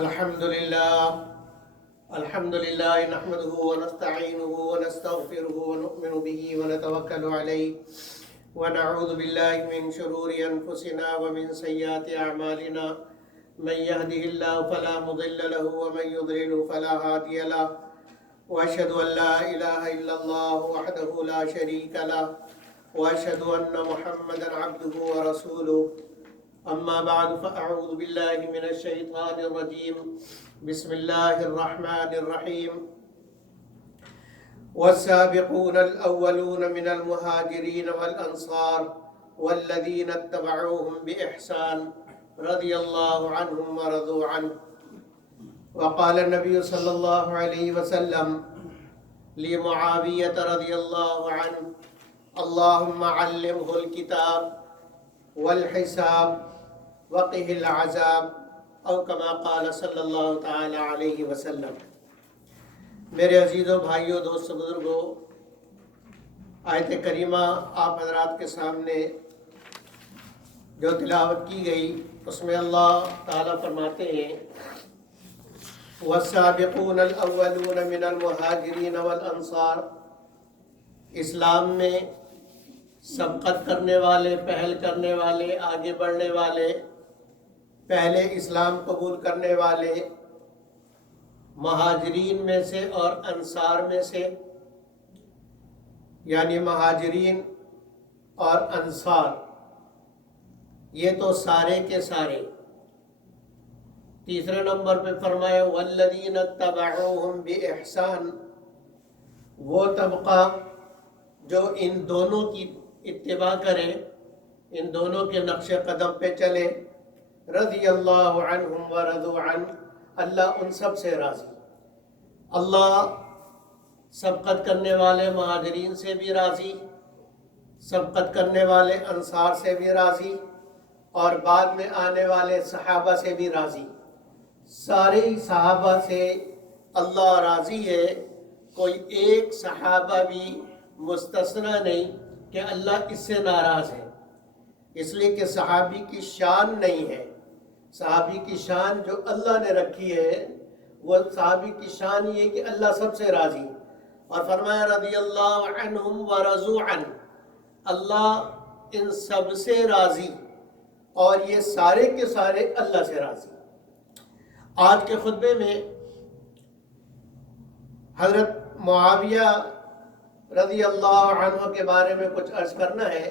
الحمد لله نحمده ونستعينه ونستغفره ونؤمن به ونتوكل عليه ونعوذ بالله من شرور أنفسنا ومن سيئات أعمالنا من يهده الله فلا مضل له ومن يضلل فلا هادي له وأشهد أن لا إله إلا الله وحده لا شريك له وأشهد أن محمدا عبده ورسوله أما بعد فأعوذ بالله من الشيطان الرجيم بسم الله الرحمن الرحيم والسابقون الأولون من المهاجرين والأنصار والذين اتبعوهم بإحسان رضي الله عنهم ورضوا عنه وقال النبي صلى الله عليه وسلم لمعاوية رضي الله عنه اللهم علمه الكتاب والحساب وقه العذاب او کما قال صلی اللہ تعالی علیہ وسلم۔ میرے عزیزوں، بھائیوں، دوستوں، بزرگوں، آیت کریمہ آپ حضرات کے سامنے جو تلاوت کی گئی اس میں اللہ تعالیٰ فرماتے ہیں والسابقون الاولون من المہاجرین والانصار، اسلام میں سبقت کرنے والے، پہل کرنے والے، آگے بڑھنے والے، پہلے اسلام قبول کرنے والے مہاجرین میں سے اور انصار میں سے، یعنی مہاجرین اور انصار یہ تو سارے کے سارے۔ تیسرے نمبر پہ فرمایا والذین اتبعوہم بإحسان، وہ طبقہ جو ان دونوں کی اتباع کرے، ان دونوں کے نقش قدم پہ چلے، رضی اللہ عنہم ورضوا عنہ، اللہ ان سب سے راضی۔ اللہ سبقت کرنے والے مہاجرین سے بھی راضی، سبقت کرنے والے انصار سے بھی راضی، اور بعد میں آنے والے صحابہ سے بھی راضی۔ سارے صحابہ سے اللہ راضی ہے، کوئی ایک صحابہ بھی مستثنی نہیں کہ اللہ اس سے ناراض ہے، اس لیے کہ صحابی کی شان نہیں ہے۔ صحابی کی شان جو اللہ نے رکھی ہے، وہ صحابی کی شان یہ کہ اللہ سب سے راضی، اور فرمایا رضی اللہ عنہم ورضوا عنہ، اللہ ان سب سے راضی، اور یہ سارے کے سارے اللہ سے راضی۔ آج کے خطبے میں حضرت معاویہ رضی اللہ عنہ کے بارے میں کچھ عرض کرنا ہے۔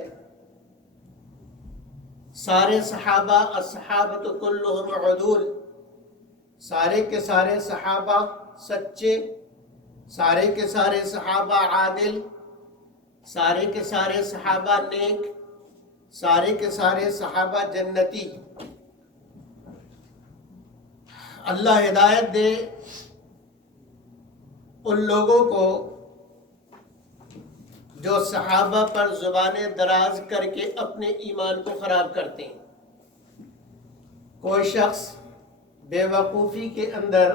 سارے صحابہ الصحابۃ کلہم عدول، سارے کے سارے صحابہ سچے، سارے کے سارے صحابہ عادل، سارے کے سارے صحابہ نیک، سارے کے سارے صحابہ جنتی۔ اللہ ہدایت دے ان لوگوں کو جو صحابہ پر زبانیں دراز کر کے اپنے ایمان کو خراب کرتے ہیں۔ کوئی شخص بے وقوفی کے اندر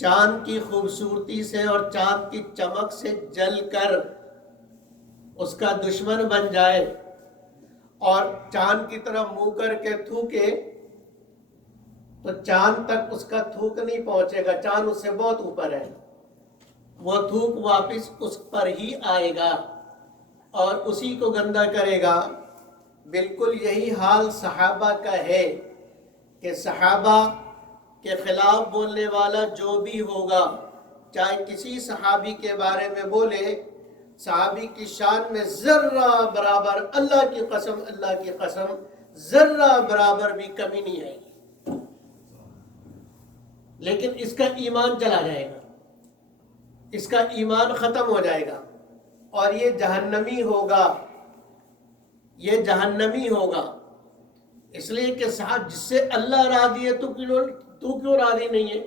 چاند کی خوبصورتی سے اور چاند کی چمک سے جل کر اس کا دشمن بن جائے اور چاند کی طرف منہ کر کے تھوکے تو چاند تک اس کا تھوک نہیں پہنچے گا، چاند اس سے بہت اوپر ہے، وہ تھوک واپس اس پر ہی آئے گا اور اسی کو گندا کرے گا۔ بالکل یہی حال صحابہ کا ہے کہ صحابہ کے خلاف بولنے والا جو بھی ہوگا، چاہے کسی صحابی کے بارے میں بولے، صحابی کی شان میں ذرہ برابر، اللہ کی قسم ذرہ برابر بھی کمی نہیں آئے گی، لیکن اس کا ایمان چلا جائے گا، اس کا ایمان ختم ہو جائے گا، اور یہ جہنمی ہوگا، یہ جہنمی ہوگا۔ اس لیے کہ صاحب جس سے اللہ راضی ہے تو کیوں راضی نہیں ہے؟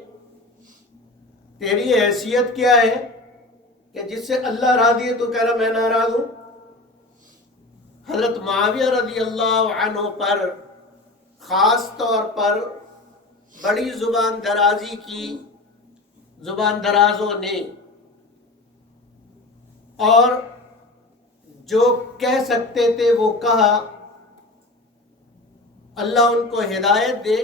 تیری حیثیت کیا ہے کہ جس سے اللہ راضی ہے تو کہہ رہا میں ناراض ہوں؟ حضرت معاویہ رضی اللہ عنہ پر خاص طور پر بڑی زبان درازی کی زبان درازوں نے، اور جو کہہ سکتے تھے وہ کہا۔ اللہ ان کو ہدایت دے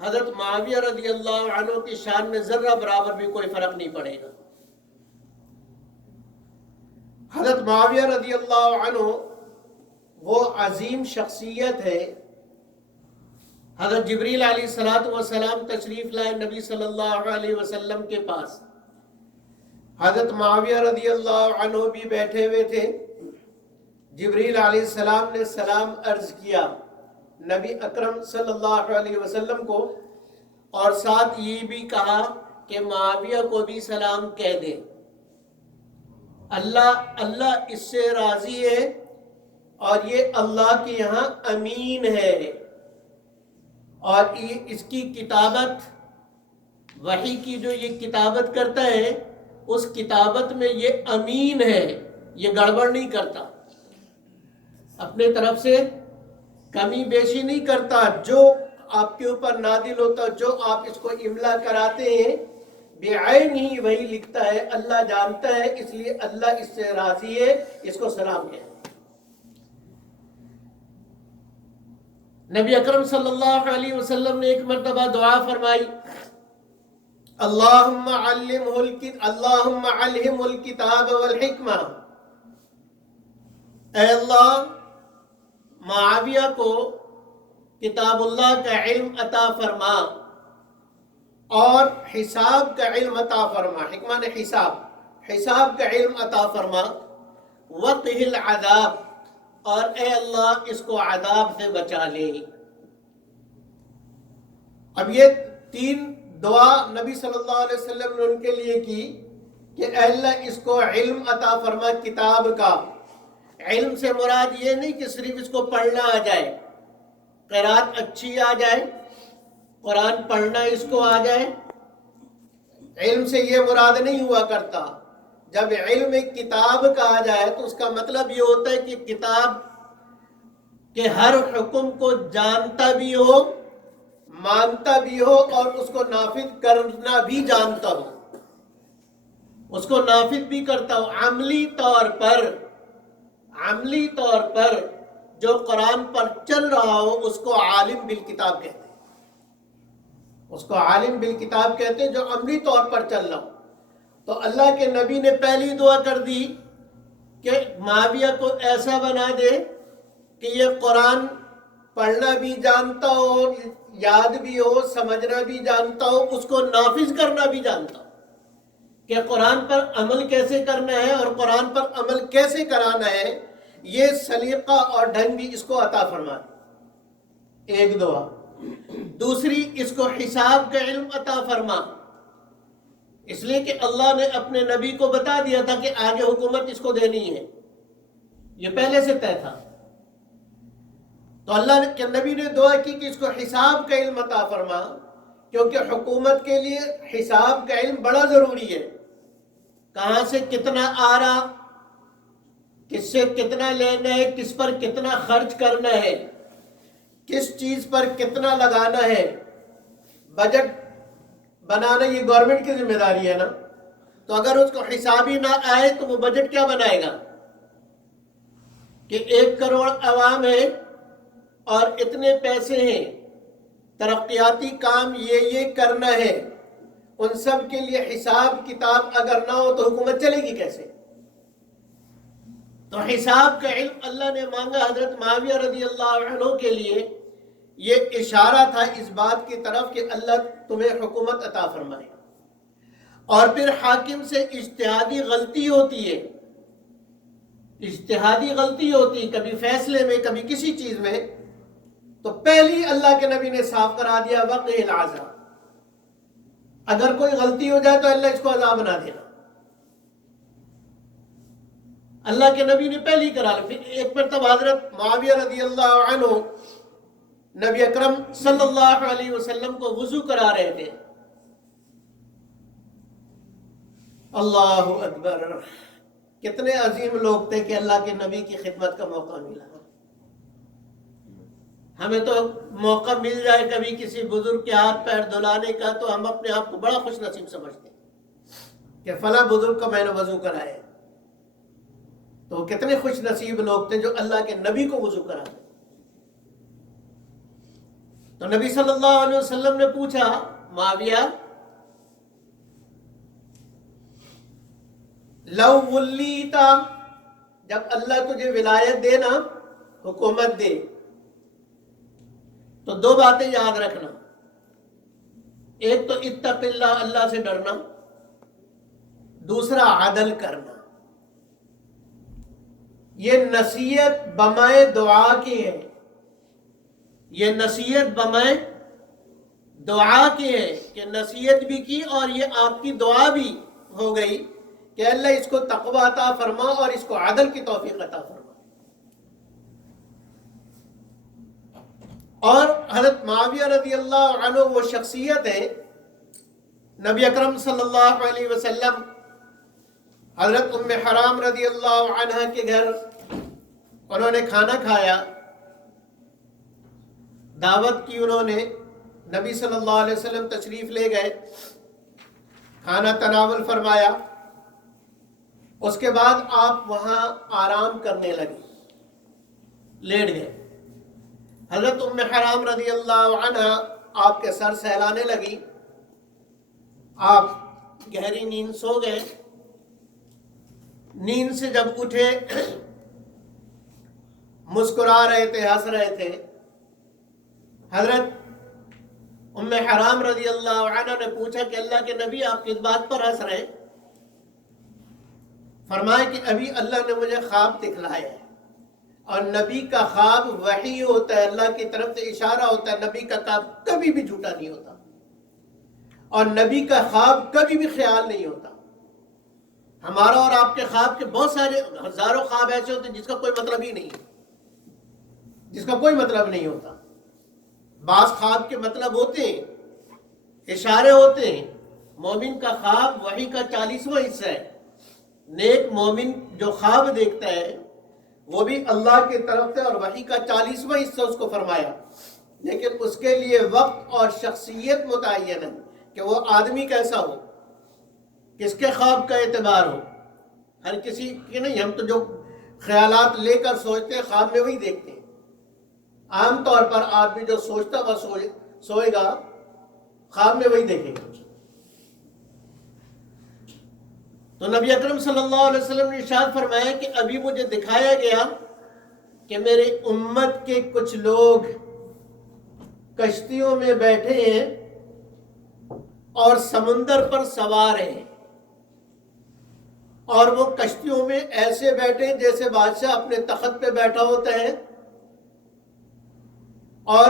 حضرت معاویہ رضی اللہ عنہ کی شان میں ذرہ برابر بھی کوئی فرق نہیں پڑے گا. حضرت معاویہ رضی اللہ عنہ وہ عظیم شخصیت ہے. حضرت جبریل علیہ الصلوۃ والسلام تشریف لائے نبی صلی اللہ علیہ وسلم کے پاس. حضرت معاویہ رضی اللہ عنہ بھی بیٹھے ہوئے تھے. جبریل علیہ السلام نے سلام عرض کیا نبی اکرم صلی اللہ علیہ وسلم کو، اور ساتھ یہ بھی کہا کہ معاویہ کو بھی سلام کہہ دے. اللہ اس سے راضی ہے اور یہ اللہ کے یہاں امین ہے، اور اس کی کتابت، وحی کی جو یہ کتابت کرتا ہے، اس کتابت میں یہ امین ہے، یہ گڑبڑ نہیں کرتا، اپنے طرف سے کمی بیشی نہیں کرتا. جو آپ کے اوپر نازل ہوتا، جو آپ اس کو املا کراتے ہیں، بعین ہی وہی لکھتا ہے. اللہ جانتا ہے، اس لیے اللہ اس سے راضی ہے، اس کو سلام کہے. نبی اکرم صلی اللہ علیہ وسلم نے ایک مرتبہ دعا فرمائی، اللہم علمہ الکتاب والحکمہ. اے اللہ، معاویہ کو کتاب اللہ کا علم عطا فرما اور حساب کا علم عطا فرما. حکمہ نے حساب کا علم عطا فرما. وقہ العذاب، اور اے اللہ اس کو عذاب سے بچا لے. اب یہ 3 دعا نبی صلی اللہ علیہ وسلم نے ان کے لیے کی کہ اے اللہ اس کو علم عطا فرما کتاب کا. علم سے مراد یہ نہیں کہ صرف اس کو پڑھنا آ جائے، قرات اچھی آ جائے، قرآن پڑھنا اس کو آ جائے. علم سے یہ مراد نہیں ہوا کرتا. جب علم ایک کتاب کا آ جائے تو اس کا مطلب یہ ہوتا ہے کہ کتاب کے ہر حکم کو جانتا بھی ہو، مانتا بھی ہو، اور اس کو نافذ کرنا بھی جانتا ہو، اس کو نافذ بھی کرتا ہو. عملی طور پر جو قرآن پر چل رہا ہو اس کو عالم بالکتاب کہتے ہیں. اس کو عالم بالکتاب کہتے ہیں جو عملی طور پر چل رہا ہو. تو اللہ کے نبی نے پہلی دعا کر دی کہ معاویہ کو ایسا بنا دے کہ یہ قرآن پڑھنا بھی جانتا ہو، یاد بھی ہو، سمجھنا بھی جانتا ہو، اس کو نافذ کرنا بھی جانتا ہو کہ قرآن پر عمل کیسے کرنا ہے اور قرآن پر عمل کیسے کرانا ہے. یہ سلیقہ اور ڈھنگ بھی اس کو عطا فرما. ایک دعا. دوسری، اس کو حساب کا علم عطا فرما، اس لیے کہ اللہ نے اپنے نبی کو بتا دیا تھا کہ آگے حکومت اس کو دینی ہے، یہ پہلے سے طے تھا. تو اللہ کے نبی نے دعا کی کہ اس کو حساب کا علم عطا فرما، کیونکہ حکومت کے لیے حساب کا علم بڑا ضروری ہے. کہاں سے کتنا آ رہا، کس سے کتنا لینا ہے، کس پر کتنا خرچ کرنا ہے، کس چیز پر کتنا لگانا ہے. بجٹ بنانا یہ گورنمنٹ کی ذمہ داری ہے نا. تو اگر اس کو حساب ہی نہ آئے تو وہ بجٹ کیا بنائے گا کہ 1 کروڑ عوام ہے اور اتنے پیسے ہیں، ترقیاتی کام یہ کرنا ہے. ان سب کے لیے حساب کتاب اگر نہ ہو تو حکومت چلے گی کیسے؟ تو حساب کا علم اللہ نے مانگا حضرت معاویہ رضی اللہ عنہ کے لیے. یہ اشارہ تھا اس بات کی طرف کہ اللہ تمہیں حکومت عطا فرمائے. اور پھر حاکم سے اجتہادی غلطی ہوتی ہے، کبھی فیصلے میں، کبھی کسی چیز میں. تو پہلی اللہ کے نبی نے صاف کرا دیا وقع العذاب. اگر کوئی غلطی ہو جائے تو اللہ اس کو عذاب بنا دینا. اللہ کے نبی نے پہلی کرا لی. پھر ایک مرتبہ حضرت معاویہ رضی اللہ عنہ نبی اکرم صلی اللہ علیہ وسلم کو وضو کرا رہے تھے. اللہ اکبر، کتنے عظیم لوگ تھے کہ اللہ کے نبی کی خدمت کا موقع ملا. ہمیں تو موقع مل جائے کبھی کسی بزرگ کے ہاتھ پیر دھلانے کا تو ہم اپنے آپ کو بڑا خوش نصیب سمجھتے ہیں کہ فلاں بزرگ کا میں نے وضو کرایا. تو کتنے خوش نصیب لوگ تھے جو اللہ کے نبی کو وضو کراتے. تو نبی صلی اللہ علیہ وسلم نے پوچھا معاویہ لو ولیتا، جب اللہ تجھے ولایت دے نا، حکومت دے، تو دو باتیں یاد رکھنا، ایک تو اتق اللہ، اللہ سے ڈرنا، دوسرا عدل کرنا۔ یہ نصیحت بمائے دعا کی ہے، یہ نصیحت بمائے دعا کی ہے کہ نصیحت بھی کی اور یہ آپ کی دعا بھی ہو گئی کہ اللہ اس کو تقوی عطا فرما اور اس کو عدل کی توفیق عطا فرما۔ اور حضرت معاویہ رضی اللہ عنہ وہ شخصیت ہے، نبی اکرم صلی اللہ علیہ وسلم حضرت ام حرام رضی اللہ عنہ کے گھر انہوں نے کھانا کھایا، دعوت کی انہوں نے، نبی صلی اللہ علیہ وسلم تشریف لے گئے، کھانا تناول فرمایا، اس کے بعد آپ وہاں آرام کرنے لگے، لیٹ گئے۔ حضرت ام حرام رضی اللہ عنہ آپ کے سر سہلانے لگی، آپ گہری نیند سو گئے۔ نیند سے جب اٹھے مسکرا رہے تھے، ہنس رہے تھے۔ حضرت ام حرام رضی اللہ عنہ نے پوچھا کہ اللہ کے نبی آپ کس بات پر ہنس رہے؟ فرمایا کہ ابھی اللہ نے مجھے خواب دکھلایا ہے، اور نبی کا خواب وحی ہوتا ہے، اللہ کی طرف سے اشارہ ہوتا ہے، نبی کا خواب کبھی بھی جھوٹا نہیں ہوتا، اور نبی کا خواب کبھی بھی خیال نہیں ہوتا۔ ہمارا اور آپ کے خواب کے بہت سارے ہزاروں خواب ایسے ہوتے ہیں جس کا کوئی مطلب ہی نہیں ہے، جس کا کوئی مطلب نہیں ہوتا۔ بعض خواب کے مطلب ہوتے ہیں، اشارے ہوتے ہیں۔ مومن کا خواب وحی کا 40واں حصہ ہے۔ نیک مومن جو خواب دیکھتا ہے وہ بھی اللہ کی طرف سے، اور وحی کا 40واں حصہ اس کو فرمایا، لیکن اس کے لیے وقت اور شخصیت متعین ہے کہ وہ آدمی کیسا ہو، کس کے خواب کا اعتبار ہو۔ ہر کسی کی نہیں، ہم تو جو خیالات لے کر سوچتے ہیں خواب میں وہی دیکھتے ہیں۔ عام طور پر آدمی جو سوچتا وہ سوئے گا، خواب میں وہی دیکھے گا۔ تو نبی اکرم صلی اللہ علیہ وسلم نے ارشاد فرمایا کہ ابھی مجھے دکھایا گیا کہ میرے امت کے کچھ لوگ کشتیوں میں بیٹھے ہیں اور سمندر پر سوار ہیں، اور وہ کشتیوں میں ایسے بیٹھے جیسے بادشاہ اپنے تخت پہ بیٹھا ہوتا ہے، اور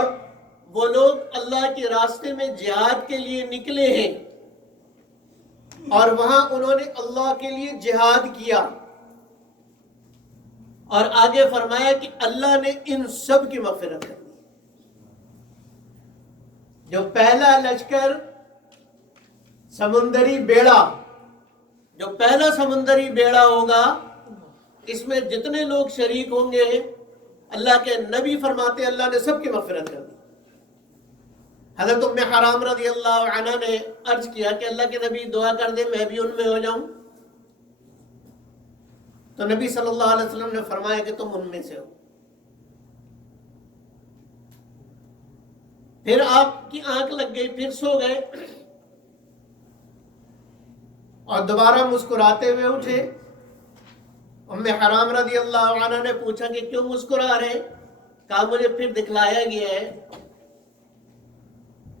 وہ لوگ اللہ کے راستے میں جہاد کے لیے نکلے ہیں، اور وہاں انہوں نے اللہ کے لیے جہاد کیا۔ اور آگے فرمایا کہ اللہ نے ان سب کی مغفرت کر دی۔ جو پہلا لشکر سمندری بیڑا، جو پہلا سمندری بیڑا ہوگا، اس میں جتنے لوگ شریک ہوں گے، اللہ کے نبی فرماتے اللہ نے سب کی مغفرت کر دی۔ حضرت ام حرام رضی اللہ عنہ نے عرض کیا کہ اللہ کے نبی دعا کر دے میں بھی ان میں ہو جاؤں، تو نبی صلی اللہ علیہ وسلم نے فرمایا کہ تم ان میں سے ہو۔ پھر آپ کی آنکھ لگ گئی، پھر سو گئے، اور دوبارہ مسکراتے ہوئے اٹھے۔ ام حرام رضی اللہ عنہ نے پوچھا کہ کیوں مسکرا رہے؟ کہا مجھے پھر دکھلایا گیا ہے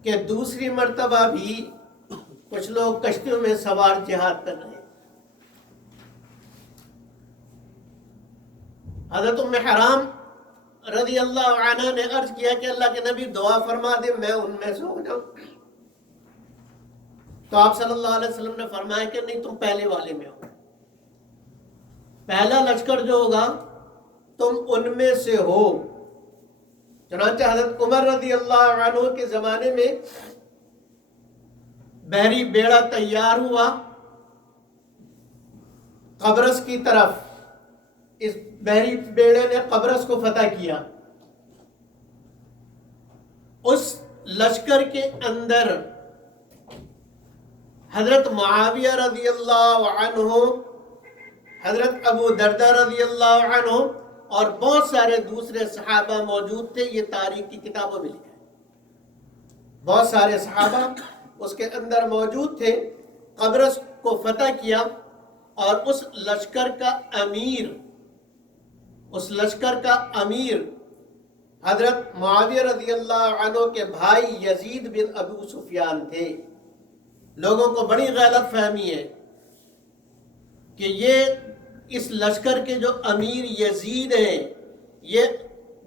کہ دوسری مرتبہ بھی کچھ لوگ کشتیوں میں سوار جہاد کر رہے ہیں۔ حضرت ام حرام رضی اللہ عنہ نے عرض کیا کہ اللہ کے نبی دعا فرما دے میں ان میں سے ہو جاؤں، تو آپ صلی اللہ علیہ وسلم نے فرمایا کہ نہیں، تم پہلے والے میں ہو، پہلا لشکر جو ہوگا تم ان میں سے ہو۔ چنانچہ حضرت عمر رضی اللہ عنہ کے زمانے میں بحری بیڑا تیار ہوا قبرص کی طرف، اس بحری بیڑے نے قبرص کو فتح کیا۔ اس لشکر کے اندر حضرت معاویہ رضی اللہ عنہ، حضرت ابو دردہ رضی اللہ عنہ اور بہت سارے دوسرے صحابہ موجود تھے، یہ تاریخ کی کتابوں میں لکھا ہے۔ بہت سارے صحابہ اس کے اندر موجود تھے، قبرص کو فتح کیا، اور اس لشکر کا امیر حضرت معاویہ رضی اللہ عنہ کے بھائی یزید بن ابو سفیان تھے۔ لوگوں کو بڑی غلط فہمی ہے کہ یہ اس لشکر کے جو امیر یزید ہیں یہ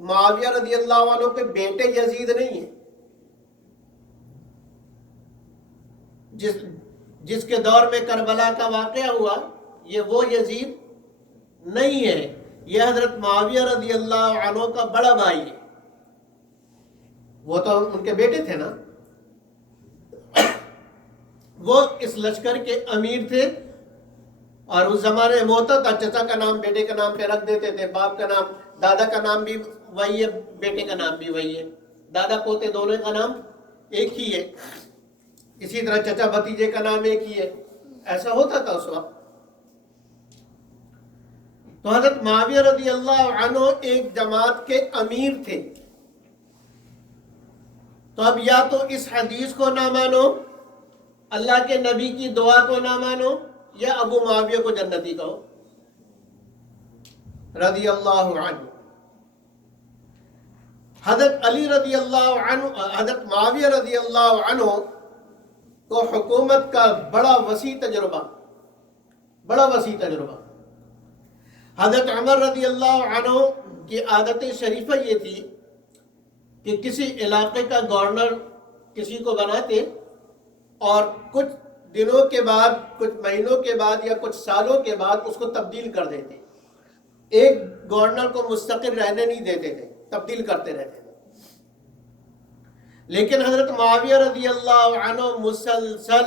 معاویہ رضی اللہ عنہ کے بیٹے یزید نہیں ہیں، جس کے دور میں کربلا کا واقعہ ہوا یہ وہ یزید نہیں ہے، یہ حضرت معاویہ رضی اللہ عنہ کا بڑا بھائی ہے، وہ تو ان کے بیٹے تھے نا، وہ اس لشکر کے امیر تھے۔ اور اس زمانے میں ہوتا تھا چچا کا نام بیٹے کا نام پہ رکھ دیتے تھے، باپ کا نام، دادا کا نام بھی وہی ہے، بیٹے کا نام بھی وہی ہے، دادا پوتے دونوں کا نام ایک ہی ہے، اسی طرح چچا بھتیجے کا نام ایک ہی ہے، ایسا ہوتا تھا اس وقت۔ تو حضرت معاویہ رضی اللہ عنہ ایک جماعت کے امیر تھے، تو اب یا تو اس حدیث کو نہ مانو، اللہ کے نبی کی دعا کو نہ مانو، یا ابو معاویہ کو جنتی کہو رضی اللہ عنہ۔ حضرت علی رضی اللہ عنہ، حضرت معاویہ رضی اللہ عنہ کو حکومت کا بڑا وسیع تجربہ، حضرت عمر رضی اللہ عنہ کی عادت شریفہ یہ تھی کہ کسی علاقے کا گورنر کسی کو بناتے اور کچھ دنوں کے بعد، کچھ مہینوں کے بعد یا کچھ سالوں کے بعد اس کو تبدیل کر دیتے، ایک گورنر کو مستقل رہنے نہیں دیتے تھے، تبدیل کرتے رہتے تھے۔ لیکن حضرت معاویہ رضی اللہ عنہ مسلسل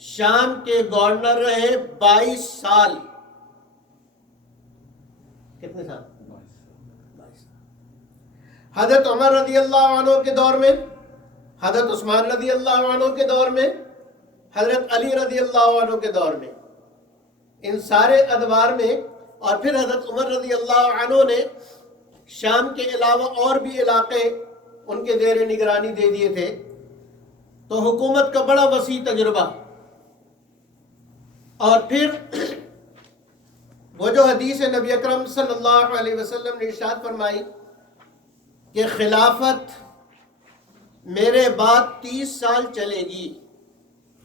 شام کے گورنر رہے 22 سال۔ کتنے سال؟ 22 سال۔ حضرت عمر رضی اللہ عنہ کے دور میں، حضرت عثمان رضی اللہ عنہ کے دور میں، حضرت علی رضی اللہ عنہ کے دور میں، ان سارے ادوار میں، اور پھر حضرت عمر رضی اللہ عنہ نے شام کے علاوہ اور بھی علاقے ان کے زیر نگرانی دے دیے تھے، تو حکومت کا بڑا وسیع تجربہ۔ اور پھر وہ جو حدیث نبی اکرم صلی اللہ علیہ وسلم نے ارشاد فرمائی کہ خلافت میرے بعد 30 سال چلے گی،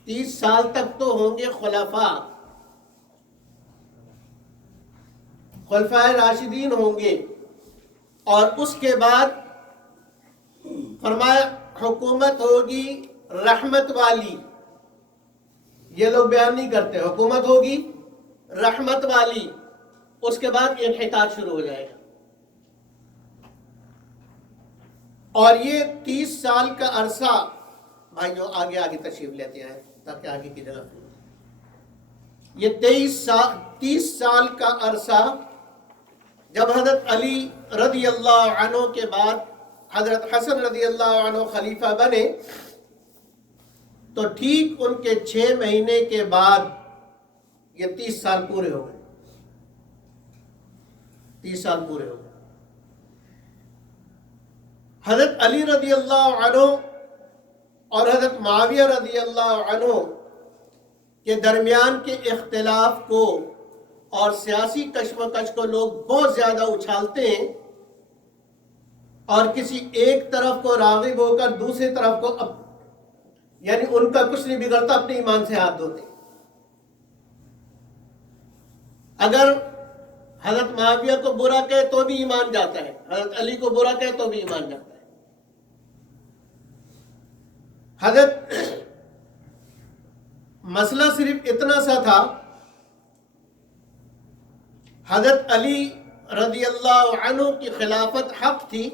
30 سال تک تو ہوں گے خلفائے راشدین ہوں گے، اور اس کے بعد فرمایا حکومت ہوگی رحمت والی۔ یہ لوگ بیان نہیں کرتے، حکومت ہوگی رحمت والی، اس کے بعد انحطاط شروع ہو جائے گا۔ اور یہ 30 سال کا عرصہ، بھائیو آگے تشریف لیتے ہیں تاکہ آگے کی جگہ، یہ 30 سال کا عرصہ جب حضرت علی رضی اللہ عنہ کے بعد حضرت حسن رضی اللہ عنہ خلیفہ بنے، تو ٹھیک ان کے 6 مہینے کے بعد یہ 30 سال پورے ہو گئے، 30 سال پورے ہو گئے۔ حضرت علی رضی اللہ عنہ اور حضرت معاویہ رضی اللہ عنہ کے درمیان کے اختلاف کو اور سیاسی کشمکش کو لوگ بہت زیادہ اچھالتے ہیں، اور کسی ایک طرف کو راغب ہو کر دوسری طرف کو یعنی ان کا کچھ نہیں بگڑتا، اپنے ایمان سے ہاتھ دھوتے۔ اگر حضرت معاویہ کو برا کہے تو بھی ایمان جاتا ہے، حضرت علی کو برا کہے تو بھی ایمان جاتا ہے۔ حضرت مسئلہ صرف اتنا سا تھا، حضرت علی رضی اللہ عنہ کی خلافت حق تھی،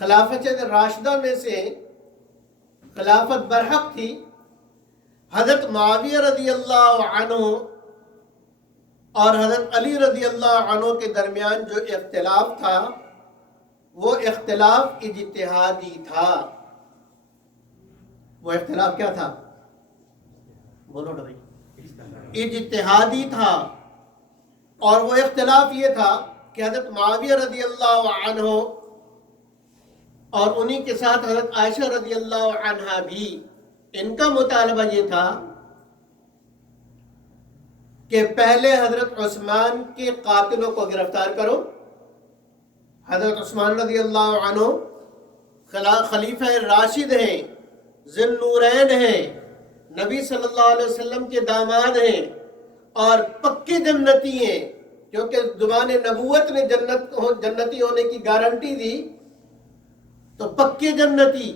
خلافت راشدہ میں سے خلافت برحق تھی۔ حضرت معاویہ رضی اللہ عنہ اور حضرت علی رضی اللہ عنہ کے درمیان جو اختلاف تھا وہ اختلاف اجتہادی تھا۔ وہ اختلاف کیا تھا؟ بولو نا بھائی، اجتہادی تھا۔ اور وہ اختلاف یہ تھا کہ حضرت معاویہ رضی اللہ عنہ اور انہی کے ساتھ حضرت عائشہ رضی اللہ عنہا بھی، ان کا مطالبہ یہ تھا کہ پہلے حضرت عثمان کے قاتلوں کو گرفتار کرو۔ حضرت عثمان رضی اللہ عنہ خلیفہ راشد ہیں، ذی النورین ہیں، نبی صلی اللہ علیہ وسلم کے داماد ہیں اور پکے جنتی ہیں، کیونکہ زبان نبوت نے جنتی ہونے کی گارنٹی دی، تو پکے جنتی،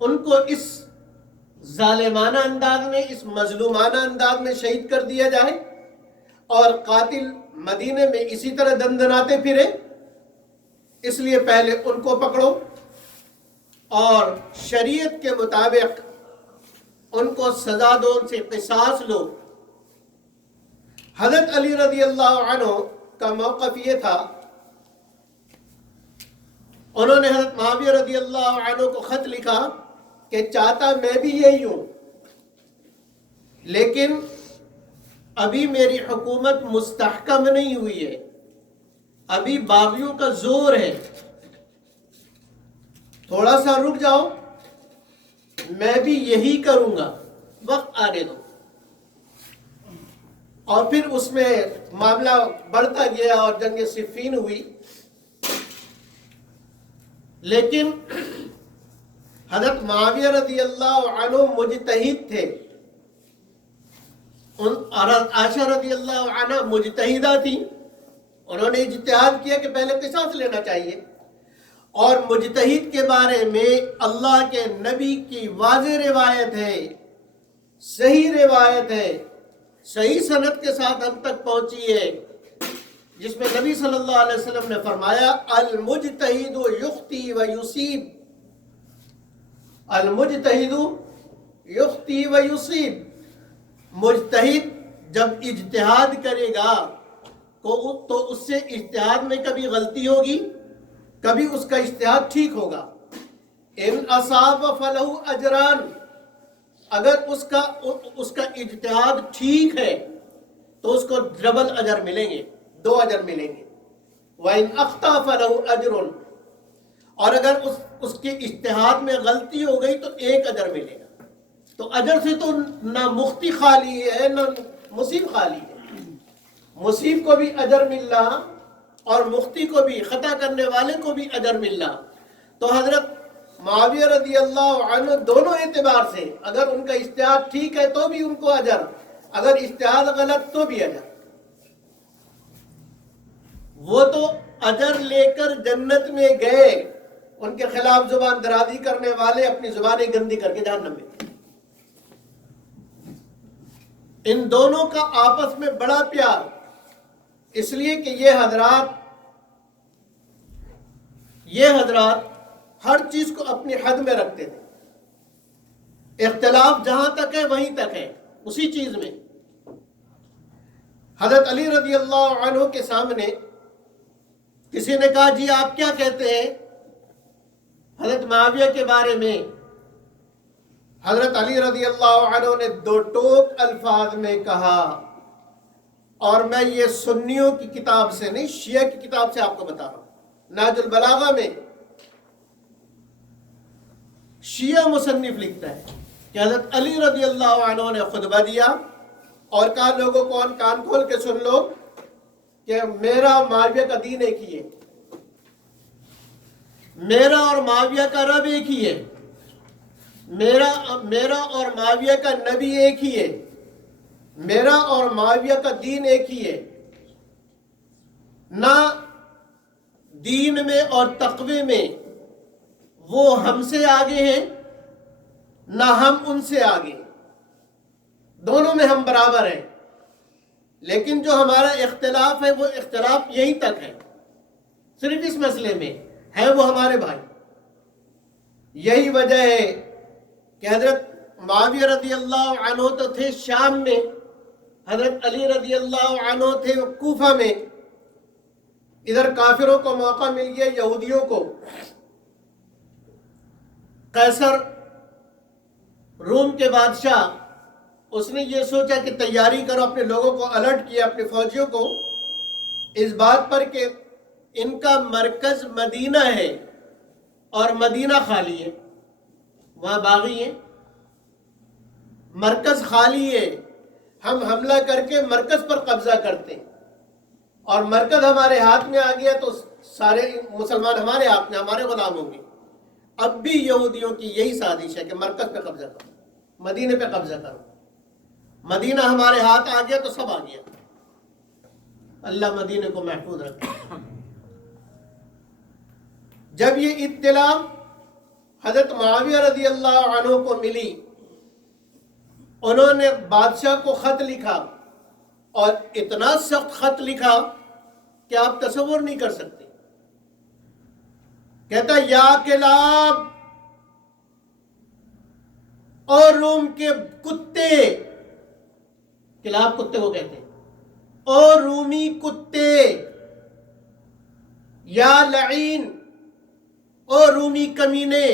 ان کو اس ظالمانہ انداز میں، اس مظلومانہ انداز میں شہید کر دیا جائے اور قاتل مدینے میں اسی طرح دندناتے پھرے، اس لیے پہلے ان کو پکڑو اور شریعت کے مطابق ان کو سزا دو، ان سے قصاص لو۔ حضرت علی رضی اللہ عنہ کا موقف یہ تھا، انہوں نے حضرت معاویہ رضی اللہ عنہ کو خط لکھا کہ چاہتا میں بھی یہی ہوں، لیکن ابھی میری حکومت مستحکم نہیں ہوئی ہے، ابھی باغیوں کا زور ہے، تھوڑا سا رک جاؤ، میں بھی یہی کروں گا، وقت آنے دو۔ اور پھر اس میں معاملہ بڑھتا گیا اور جنگ صفین ہوئی، لیکن حضرت معاویہ رضی اللہ عنہ مجتہد تھے، حضرت عائشہ رضی اللہ عنہ مجتہدہ تھی، انہوں نے اجتہاد کیا کہ پہلے قصاص لینا چاہیے، اور مجتہد کے بارے میں اللہ کے نبی کی واضح روایت ہے، صحیح روایت ہے، صحیح سند کے ساتھ ہم تک پہنچی ہے، جس میں نبی صلی اللہ علیہ وسلم نے فرمایا المجتہد یخطی و یصیب، المجتہد یخطی و یصیب، مجتہد جب اجتہاد کرے گا تو اس سے اجتہاد میں کبھی غلطی ہوگی، کبھی اس کا اجتہاد ٹھیک ہوگا۔ ان اصاب فلہ اجران، اگر اس کا اجتہاد ٹھیک ہے تو اس کو ڈبل اجر ملیں گے، 2 اجر ملیں گے۔ وَإِنْ أَخْطَأَ فَلَهُ أَجْرٌ، اور اگر اس کے اجتہاد میں غلطی ہو گئی تو 1 اجر ملے گا۔ تو اجر سے تو نہ مختی خالی ہے نہ مصیب خالی ہے، مصیب کو بھی اجر مل رہا اور مختی کو بھی، خطا کرنے والے کو بھی اجر مل رہا۔ تو حضرت معاویہ رضی اللہ عنہ دونوں اعتبار سے، اگر ان کا اجتہاد ٹھیک ہے تو بھی ان کو اجر، اگر اجتہاد غلط تو بھی اجر۔ وہ تو اجر لے کر جنت میں گئے، ان کے خلاف زبان درازی کرنے والے اپنی زبانیں گندی کر کے جہنم میں۔ ان دونوں کا آپس میں بڑا پیار، اس لیے کہ یہ حضرات ہر چیز کو اپنی حد میں رکھتے تھے، اختلاف جہاں تک ہے وہیں تک ہے، اسی چیز میں۔ حضرت علی رضی اللہ عنہ کے سامنے کسی نے کہا جی آپ کیا کہتے ہیں حضرت معاویہ کے بارے میں؟ حضرت علی رضی اللہ عنہ نے 2 ٹوک الفاظ میں کہا، اور میں یہ سنیوں کی کتاب سے نہیں، شیعہ کی کتاب سے آپ کو بتا رہا ہوں۔ نہج البلاغہ میں شیعہ مصنف لکھتا ہے کہ حضرت علی رضی اللہ عنہ نے خطبہ دیا اور کہا لوگوں کو کان کھول کے سن لو کہ میرا معاویہ کا دین ایک ہی ہے، میرا اور معاویہ کا رب ایک ہی ہے، میرا اور معاویہ کا نبی ایک ہی ہے، میرا اور معاویہ کا دین ایک ہی ہے، نہ دین میں اور تقوی میں وہ ہم سے آگے ہیں نہ ہم ان سے آگے، دونوں میں ہم برابر ہیں، لیکن جو ہمارا اختلاف ہے وہ اختلاف یہیں تک ہے، صرف اس مسئلے میں ہے، وہ ہمارے بھائی۔ یہی وجہ ہے کہ حضرت معاویہ رضی اللہ عنہ تو تھے شام میں، حضرت علی رضی اللہ عنہ تھے کوفہ میں، ادھر کافروں کو موقع مل گیا، یہودیوں کو۔ قیصر روم کے بادشاہ، اس نے یہ سوچا کہ تیاری کرو، اپنے لوگوں کو الرٹ کیا، اپنے فوجیوں کو، اس بات پر کہ ان کا مرکز مدینہ ہے، اور مدینہ خالی ہے، وہاں باغی ہیں، مرکز خالی ہے، ہم حملہ کر کے مرکز پر قبضہ کرتے ہیں اور مرکز ہمارے ہاتھ میں آ گیا تو سارے مسلمان ہمارے ہاتھ میں، ہمارے غلام ہوں گے۔ اب بھی یہودیوں کی یہی سازش ہے کہ مرکز پہ قبضہ کرو، مدینے پہ قبضہ کرو، مدینہ ہمارے ہاتھ آ گیا تو سب آ گیا۔ اللہ مدینے کو محفوظ رکھے۔ جب یہ اطلاع حضرت معاویہ رضی اللہ عنہ کو ملی، انہوں نے بادشاہ کو خط لکھا اور اتنا سخت خط لکھا کہ آپ تصور نہیں کر سکتے۔ کہتا یا کلاب اور روم کے کتے، کلاب کتے کو کہتے ہیں، اور رومی کتے، یا لعین اور رومی کمینے،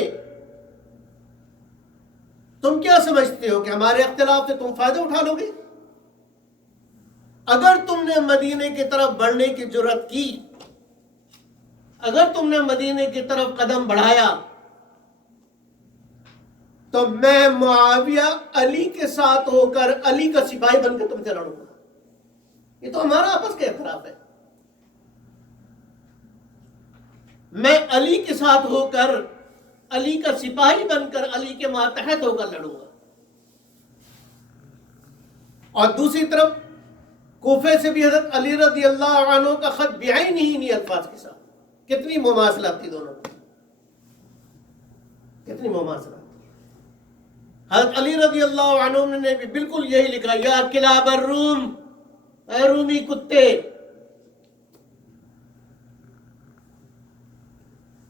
تم کیا سمجھتے ہو کہ ہمارے اختلاف سے تم فائدہ اٹھا لو گے؟ اگر تم نے مدینے کی طرف بڑھنے کی جرات کی، اگر تم نے مدینے کی طرف قدم بڑھایا تو میں معاویہ علی کے ساتھ ہو کر علی کا سپاہی بن کے تم سے لڑوں گا۔ یہ تو ہمارا آپس کا اختلاف ہے، میں علی کے ساتھ ہو کر علی کا سپاہی بن کر علی کے ماتحت ہو کر لڑوں گا۔ اور دوسری طرف کوفے سے بھی حضرت علی رضی اللہ عنہ کا خط بعین ہی نہیں الفاظ کے ساتھ، کتنی مماثلت تھی دونوں کی، کتنی مماثلت۔ حضرت علی رضی اللہ عنہ نے بھی بالکل یہی لکھا، یا کلاب الروم، اے رومی کتے،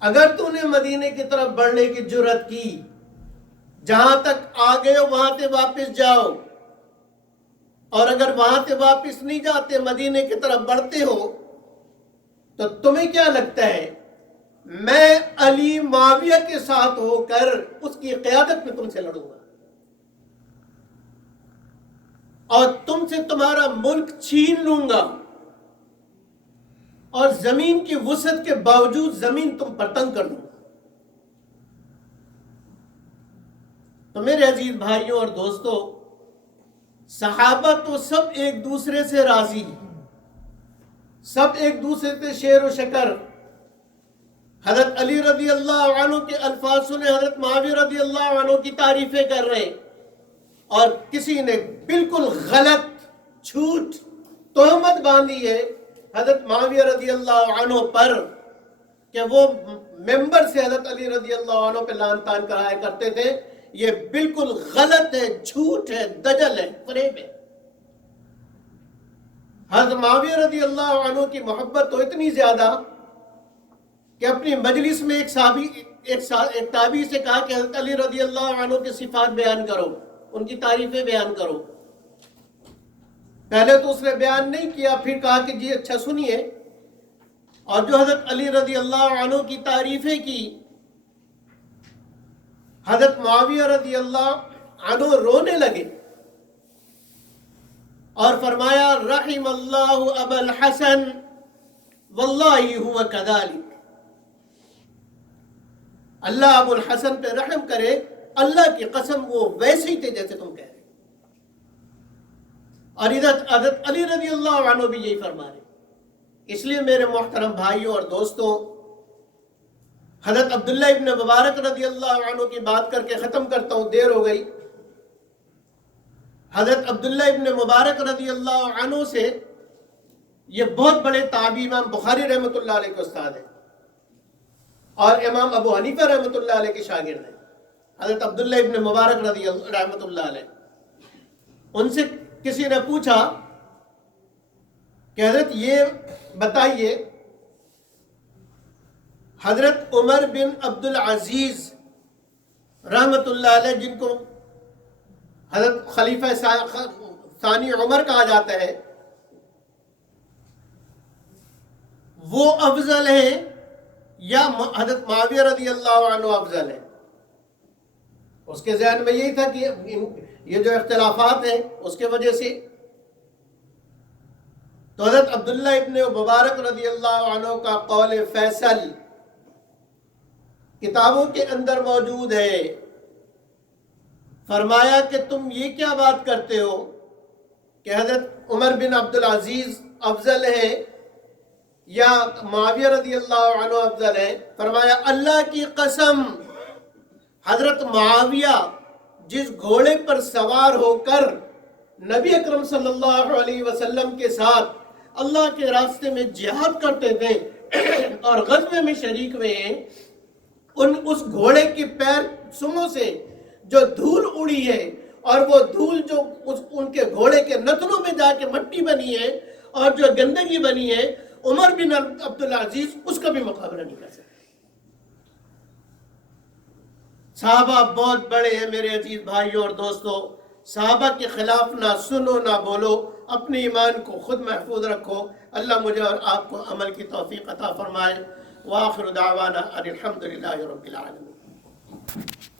اگر تو نے مدینے کی طرف بڑھنے کی جرات کی، جہاں تک آ گئے ہو وہاں سے واپس جاؤ، اور اگر وہاں سے واپس نہیں جاتے مدینے کی طرف بڑھتے ہو تو تمہیں کیا لگتا ہے میں علی معاویہ کے ساتھ ہو کر اس کی قیادت میں تم سے لڑوں گا اور تم سے تمہارا ملک چھین لوں گا، اور زمین کی وسعت کے باوجود زمین تم پر تنگ کر دوں گا۔ تو میرے عزیز بھائیوں اور دوستوں، صحابہ تو سب ایک دوسرے سے راضی، سب ایک دوسرے سے شعر و شکر۔ حضرت علی رضی اللہ عنہ کے الفاظ سنے، حضرت معاویہ رضی اللہ عنہ کی تعریفیں کر رہے، اور کسی نے بالکل غلط جھوٹ تہمت باندھی ہے حضرت معاویہ رضی اللہ عنہ پر کہ وہ ممبر سے حضرت علی رضی اللہ عنہ پہ لعن طعن کرایا کرتے تھے۔ یہ بالکل غلط ہے، جھوٹ ہے، دجل ہے، فریب ہے۔ حضرت معاویہ رضی اللہ عنہ کی محبت تو اتنی زیادہ کہ اپنی مجلس میں ایک تابعی سے کہا کہ حضرت علی رضی اللہ عنہ کی صفات بیان کرو، ان کی تعریفیں بیان کرو۔ پہلے تو اس نے بیان نہیں کیا، پھر کہا کہ جی اچھا سنیے، اور جو حضرت علی رضی اللہ عنہ کی تعریفیں کی، حضرت معاویہ رضی اللہ عنہ رونے لگے اور فرمایا رحم اللہ ابا الحسن واللہ ہوا کذالک، اللہ ابو الحسن پہ رحم کرے، اللہ کی قسم وہ ویسے ہی تھے جیسے تم کہہ رہے۔ اور حضرت علی رضی اللہ عنہ بھی یہی فرما رہے۔ اس لیے میرے محترم بھائیوں اور دوستوں، حضرت عبداللہ ابن مبارک رضی اللہ عنہ کی بات کر کے ختم کرتا ہوں، دیر ہو گئی۔ حضرت عبداللہ ابن مبارک رضی اللہ عنہ سے، یہ بہت بڑے تابعی، امام بخاری رحمۃ اللہ علیہ کے استاد ہیں اور امام ابو حنیفہ رحمۃ اللہ علیہ کے شاگرد ہیں، حضرت عبداللہ ابن مبارک رضی اللہ رحمۃ اللہ علیہ۔ ان سے کسی نے پوچھا کہ حضرت یہ بتائیے، حضرت عمر بن عبد العزیز رحمۃ اللہ علیہ، جن کو حضرت خلیفہ ثانی عمر کہا جاتا ہے، وہ افضل ہیں یا حضرت معاویہ رضی اللہ عنہ افضل ہیں؟ اس کے ذہن میں یہی تھا کہ یہ جو اختلافات ہیں اس کے وجہ سے۔ تو حضرت عبداللہ ابن مبارک رضی اللہ عنہ کا قول فیصل کتابوں کے اندر موجود ہے. فرمایا کہ تم یہ کیا بات کرتے ہو کہ حضرت عمر بن عبدالعزیز افضل ہے یا معاویہ رضی اللہ عنہ افضل ہے؟ فرمایا اللہ کی قسم، حضرت معاویہ جس گھوڑے پر سوار ہو کر نبی اکرم صلی اللہ علیہ وسلم کے ساتھ اللہ کے راستے میں جہاد کرتے تھے اور غزوے میں شریک ہوئے ہیں، اس گھوڑے کے پیر سموں سے جو دھول اڑی ہے اور وہ دھول جو ان کے گھوڑے کے نتنوں میں جا کے مٹی بنی ہے اور جو گندگی بنی ہے، عمر بن عبدالعزیز اس کا بھی مقابلہ نہیں کر سکتے. صحابہ بہت بڑے ہیں میرے عزیز بھائیوں اور دوستوں. صحابہ کے خلاف نہ سنو نہ بولو، اپنے ایمان کو خود محفوظ رکھو. اللہ مجھے اور آپ کو عمل کی توفیق عطا فرمائے. وآخر دعوانا ان الحمد للہ رب العالمین.